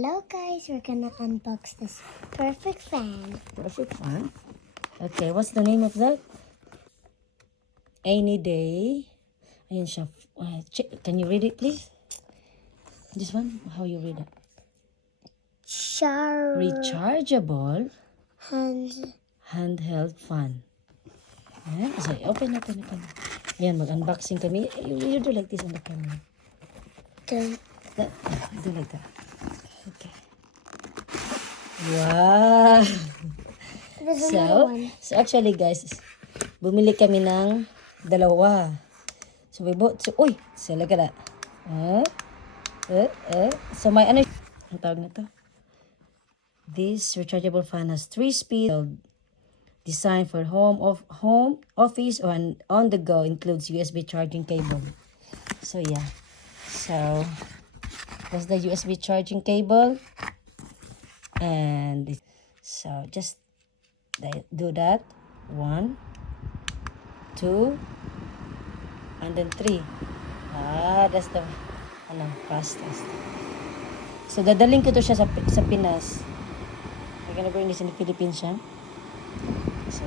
Hello guys, we're gonna unbox this perfect fan. Perfect fan. Okay, what's the name of that? Any day. Ayan siya. Can you read it, please? This one, how you read it? Rechargeable handheld fan. Ayan. So, open. Ayan, mag-unboxing kami. You do like this on the camera. Do like that. Okay. Wow! There's another one. So actually guys, bumili kami ng dalawa. So we bought, sila ka na. So may ano, ang tawag na to? This rechargeable fan has 3 speed, designed for home, office, or on the go, includes USB charging cable. So yeah. So that's the USB charging cable. And so just do that. 1, 2, and then 3. That's the fastest. So dadaling ko to siya sa Pinas. I'm gonna bring this in the Philippines siya. So